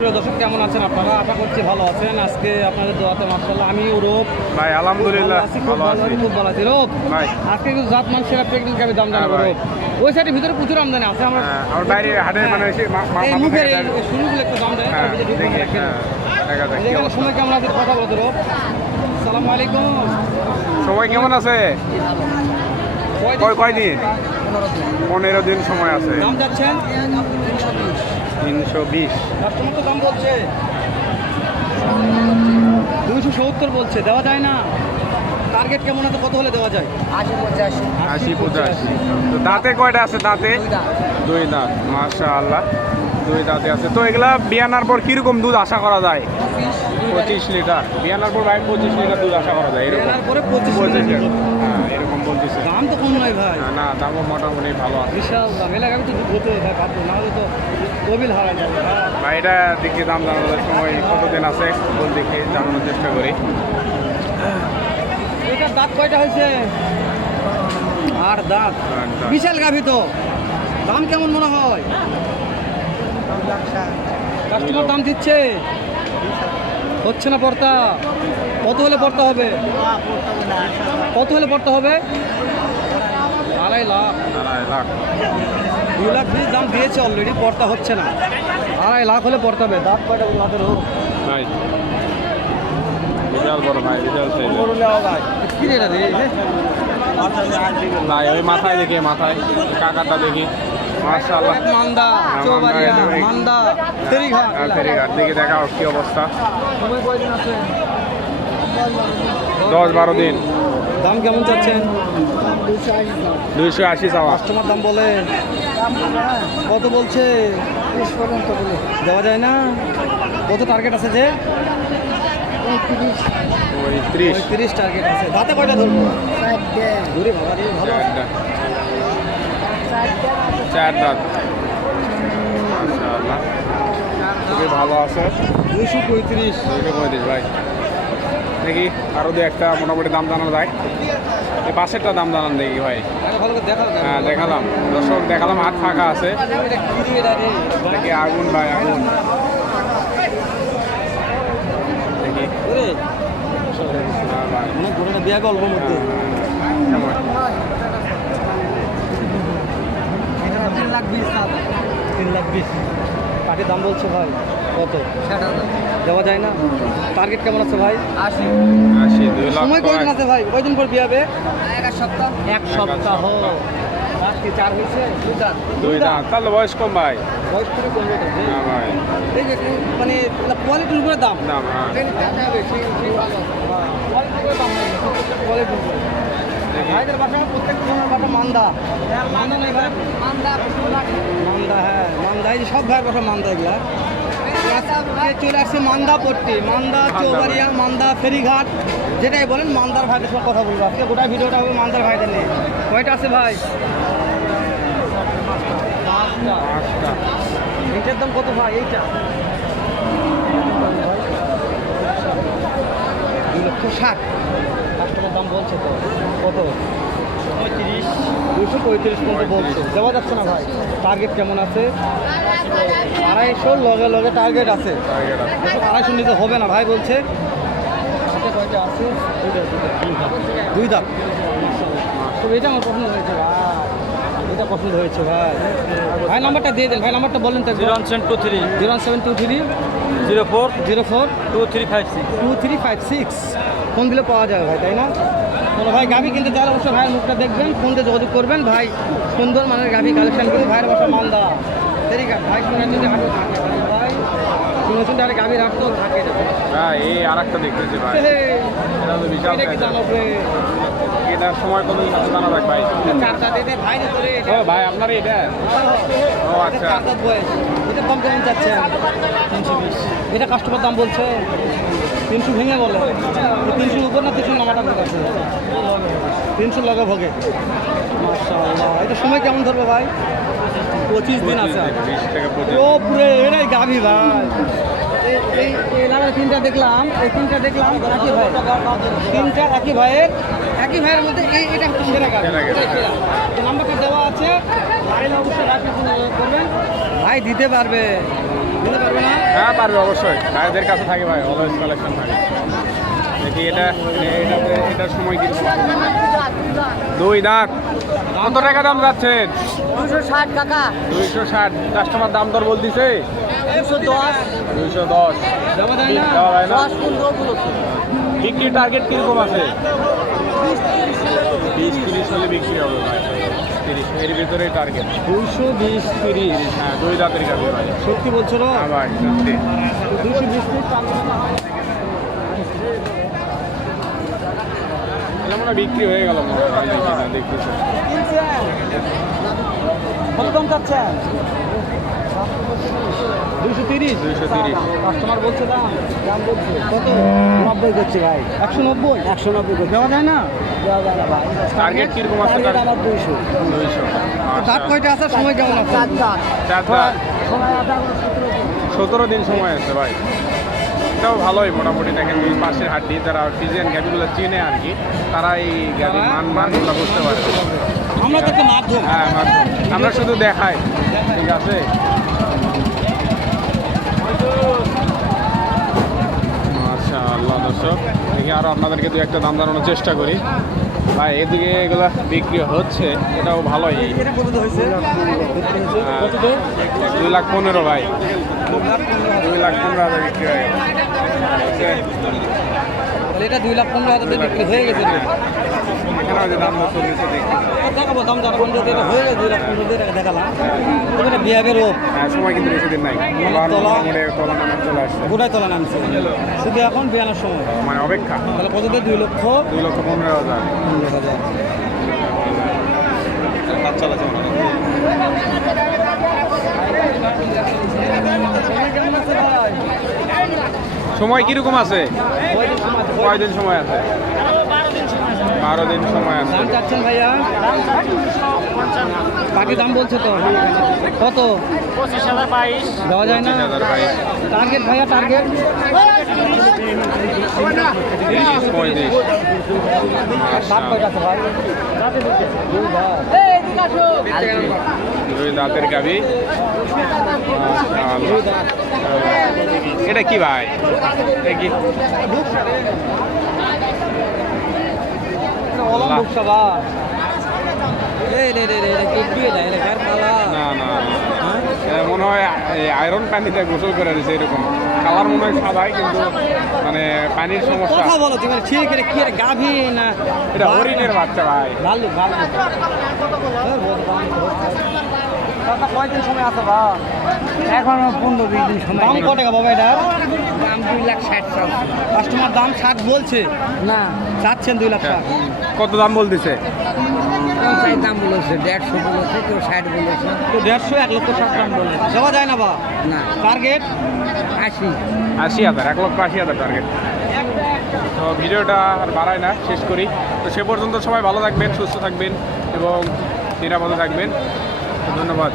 প্রিয় দর্শক কেমন আছেন আপনারা? আশা করছি ভালো আছেন। আজকে আপনাদের দোয়াতে মাসাল্লাহ আমি রূপ ভাই আলহামদুলিল্লাহ ভালো আছি খুব ভালো আছি। রূপ ভাই। আজকে কিন্তু জাত প্রেগনেন্ট গাভি দাম জানাব হ্যাঁ, রূপ ওই ভিতরে প্রচুর আমদানি আছে। আমরা হ্যাঁ, আমার বাইরে হাটে মানে এই মুখের এই। শুরুগুলো একটু দাম দেয় হ্যাঁ, হ্যাঁ, এখানে সময় কেমন আছে কথা বলতে রূপ সালাম আলাইকুম। সময় কেমন আছে? কয় কয় দিন পনেরো দিন সময় আছে। দাম যাচ্ছেন তিনশো বিশ। কাস্টমার তো দাম বলছে। দুইশো সত্তর বলছে দেওয়া যায় না। টার্গেট কেমন আছে কত হলে দেওয়া যায়? আশি পঁচাশি। তো দাঁতে কয়টা আছে দাঁতে? দুই দাঁত। মাশা আল্লাহ দুই দাঁতে আছে। তো এগুলা বিয়ানার পর কীরকম দুধ আশা করা যায়? পঁচিশ লিটার। বিয়ানার পর ভাই পঁচিশ লিটার দুধ আশা করা যায় এরকম। পঁচিশ লিটার। হ্যাঁ এরকম বলতেছে। দাম তো কম নয় ভাই। না, দামও মোটামুটি ভালো আছে। বিশাল দাম। এলাকায় তো দুধ হতে ভাবতো না হলে তো কবিল এটা দেখি দাম জানানোর সময় কতদিন আছে বল দেখি জানানোর চেষ্টা করি। এটার দাঁত কয়টা হয়েছে? আর দাঁত। বিশাল গাভি তো। দাম কেমন মনে হয়? কাস্টমার দাম দিচ্ছে। হচ্ছে না পড়তা? কত হলে পড়তে হবে? কত হলে পড়তে হবে? আড়াই লাখ। আড়াই লাখ। দু লাখ বিশ দাম দিয়েছে অলরেডি পড়তা হচ্ছে না। আড়াই লাখ হলে পড়তে হবে। দাঁত কয়টা লাখের হোক। ভাই বিশাল বড় ভাই বিশাল সাইজ কি রে রে? ভাই ওই মাথায় দেখি মাথায়। কাকাটা দেখি। মাশাআল্লাহ। মান্দা চৌবাড়িয়া মান্দা ফেরিঘাট। হ্যাঁ, দেখি দেখাও কি অবস্থা। দশ বারো দিন। দাম কেমন চাচ্ছেন? দুইশো আশি চাওয়া। কাস্টমার দাম বলে। কত বলছে? দেওয়া যায় না? কত টার্গেট আছে যে? ত্রিশ টার্গেট আছে। দাঁতে কয়টা ধরবো? ভালো চার দাঁত। মাশাআল্লাহ। খুবই ভালো আছে। দুইশো পঁয়ত্রিশ। দুইশো পঁয়ত্রিশ ভাই। দেখি আরও দু একটা মোটামুটি দাম জানানো যায়। এই পাশেরটা দাম জানান দেখি ভাই। হ্যাঁ দেখালাম। দর্শক দেখালাম হাত ফাঁকা আছে। দেখি আগুন ভাই আগুন। দেখি। ওরে। হ্যাঁ ভাই মনে করে না বিয়া গল্পের মধ্যে কেমন? তিন লাখ বিশ তিন লাখ বিশ। পাটির দাম বলছে ভাই কত? দেওয়া যায় না? টার্গেট কেমন আছে ভাই? আশি। লাখ সময় কয়দিন। আছে ভাই? কয়দিন পর বিয়ে হবে? এক সপ্তাহ। এক সপ্তাহ। আজকে চার হয়েছে? দুই দাঁত দুই দাঁত তাহলে বয়স কম ভাই। বয়স করে তো হ্যাঁ ভাই। মানে কোয়ালিটির উপরে দাম। দাম হ্যাঁ। কোয়ালিটির উপরে ভাইদের বাসা প্রত্যেক বাসা মান্দা। মান্দা নাই ভাই। হ্যাঁ মান্দা এই সব ভাইয়ের বাসা মান্দা এগুলা। চলে আসছে মান্দা পট্টি, মান্দা চৌবাড়িয়া, মান্দা ফেরিঘাট, যেটাই বলেন, মান্দার ভাইদের সঙ্গে কথা বলব। আজকে গোটা ভিডিওটা হবে মান্দার ভাইদের নিয়ে। কয়টা আছে ভাই? এইটার দাম কত ভাই? এইটা। দুই লক্ষ ষাট। কাস্টমার দাম বলছে তো। কত? দুশো পঁয়ত্রিশ পর্যন্ত বলছে। দেওয়া যাচ্ছে না ভাই। টার্গেট কেমন আছে? আড়াইশো লগে লগে টার্গেট আছে। আড়াইশো নিতে হবে না ভাই বলছে। দুই দাঁত। তো এটা আমার পছন্দ হয়েছে। ভাই এটা পছন্দ হয়েছে ভাই। ভাই নাম্বারটা দিয়ে দেন ভাই নাম্বারটা বলেন তো zero one seven two three. Zero seven two three. Zero four. Zero four. Two three five six. Two three five six. Phone দিলে পাওয়া যাবে ভাই তাই না? কোনো ভাই গাভি কিনতে চাইলে অবশ্যই ভাইয়ের মুখটা দেখবেন ফোন দিয়ে যোগাযোগ করবেন ভাই। সুন্দর মানের গাভি কালেকশন করে ভাইয়ের বাসা দেওয়া। ঠিক আছে ভাই শুনে যদি হাঁটু। থাকে ডাইরেক্ট রাখতো থাকে হ্যাঁ এই আর একটা দেখতেছি ভাই। এটা তো বিশাল? এটার সময় কত জানা ভাই। ও ভাই আপনার এটা? ও আচ্ছা। এটা কম কেমন যাচ্ছে। তিনশো বিশ। এটা কাস্টমার দাম বলছে তিনশো ভেঙে বলে। তিনশোর উপর না তিনশো নামাটা আছে তিনশো লগা ভোগে। মাশাআল্লাহ এটা সময় কেমন ধরবে ভাই? পঁচিশ দিন আছে ও পুরে এটাই গাভি ভাই। এই- এই তিনটা দেখলাম এই তিনটা দেখলাম একই ভাই তিনটা একই ভাইয়ের একই ভাইয়ের মধ্যে এই এটা হচ্ছে সেরা নাম্বারটা দেওয়া আছে। লাইন অবশ্যই রাখি ভাই দিতে পারবে। হ্যাঁ পারবে অবশ্যই। ভাইদের কাছে থাকে ভাই অলওয়েজ কালেকশন থাকে। দেখি এটা এটাতে এটার সময় কি? দুই দাঁত। কত টাকা দাম যাচ্ছেন? দুশো ষাট টাকা দুইশো ষাট। কাস্টমার দাম দর বলতেছে? দুশো দশ। দুইশো দশ। দেওয়া যায় না? দেওয়া যায় না? দশ পনেরো বলেছে বিক্রি টার্গেট কীরকম আছে? বিশ তিরিশ হলে বিক্রি হবে ভাই। তিরিশ এর ভিতরেই টার্গেট দুইশো বিশ তিরিশ। হ্যাঁ দুই দাঁতের কাছে ভাই সত্যি বলছো না? হ্যাঁ ভাই সত্যি। দুইশো বিশ তিরিশ বিক্রি হয়ে গেল দেখতেছি কত দাম চাচ্ছেন? দুশো তিরিশ? 230 কাস্টমার বলছে দাম দাম বলছে। কত? নব্বই করছে ভাই। একশো নব্বই? একশো নব্বই করছে। দেওয়া যায় না? দেওয়া যায় না ভাই। টার্গেট কীরকম আছে? আমার দুইশো। দুইশো। দাঁত কয়টা আছে? সময় কেমন আছে? চার দাঁত চার দাঁত সময় আছে এখন সতেরো দিন। সময় আছে ভাই। এটাও ভালোই মোটামুটি দেখেন এই পাশের হাড্ডি যারা ফিজিয়ান গ্যাবিগুলো চিনে আর কি তারা এই গ্যাবি মান মানগুলো বুঝতে পারে আমরা তো একটা মাধ্যম হ্যাঁ মাধ্যম আমরা শুধু দেখাই। ঠিক আছে? আচ্ছা আল্লাহ দর্শক। দেখি আরও আপনাদেরকে দু একটা দাম জানানোর চেষ্টা করি। ভাই এদিকে এগুলা বিক্রি হচ্ছে। এটাও ভালোই। হ্যাঁ। দুই লাখ পনেরো ভাই। দুই লাখ পনেরো হাজার বিক্রি হয়ে গেল এটা দুই লাখ পনেরো হাজার বিক্রি হয়ে গেছে। এখানে যে দাম দর চলছে দেখি দেখাবো দাম যারা পনেরো দিয়ে হয়ে গেছে দুই লাখ পনেরো দিয়ে দেখালাম। তবে এটা বিয়াবের রোগ সময় কিন্তু বেশি দিন নাই। তোলার তোলা- মোটামুটি তোলা নামে চলে আসছে। গোটায় তোলা নামছে। শুধু এখন বিয়ানোর সময়। মানে অপেক্ষা। তাহলে কত দিয়ে? দুই লক্ষ? দুই লক্ষ পনেরো হাজার। পনেরো হাজার। সময় কীরকম আছে? কয়দিন সময় আছে? কয় দিন সময় আছে বারো দিন সময় আছে। দাম চাচ্ছেন ভাইয়া? বাকি দাম বলছে তো। কত? পঁচিশ হাজার বাইশ। দেওয়া যায় না টার্গেট ভাইয়া টার্গেট? পঁয়ত্রিশ। ভাই? দুই দাঁতের গাবি এটা কি ভাই? না। এ মনে হয় আয়রন পানিতে গোসল করে দিছে এরকম। কালার মনে হয় সাদাই কিন্তু মানে পানির সমস্যা। কথা বলো তুমি ঠিক এটা কি গাভী না এটা হরিণের বাচ্চা ভাই। ভালো ভালো কয়দিন সময় আছে বা এখন পনেরো বিশ দিন সময় দাম কত টাকা বাবা এটা দাম দুই লাখ ষাট কাস্টমার দাম ষাট বলছে। না। চাচ্ছেন দুই লাখ টাকা কত দাম বলতেছে? দাম বলেছে দেড়শো বলেছে কেউ ষাট বলেছে। তো দেড়শো এক লক্ষ ষাট দাম বলে দেওয়া যায় না বা? না। টার্গেট আশি। আশি হাজার এক লক্ষ আশি হাজার টার্গেট তো ভিডিওটা আর বাড়ায় না শেষ করি। তো সে পর্যন্ত সবাই ভালো থাকবেন সুস্থ থাকবেন এবং নিরাপদে থাকবেন। ধন্যবাদ।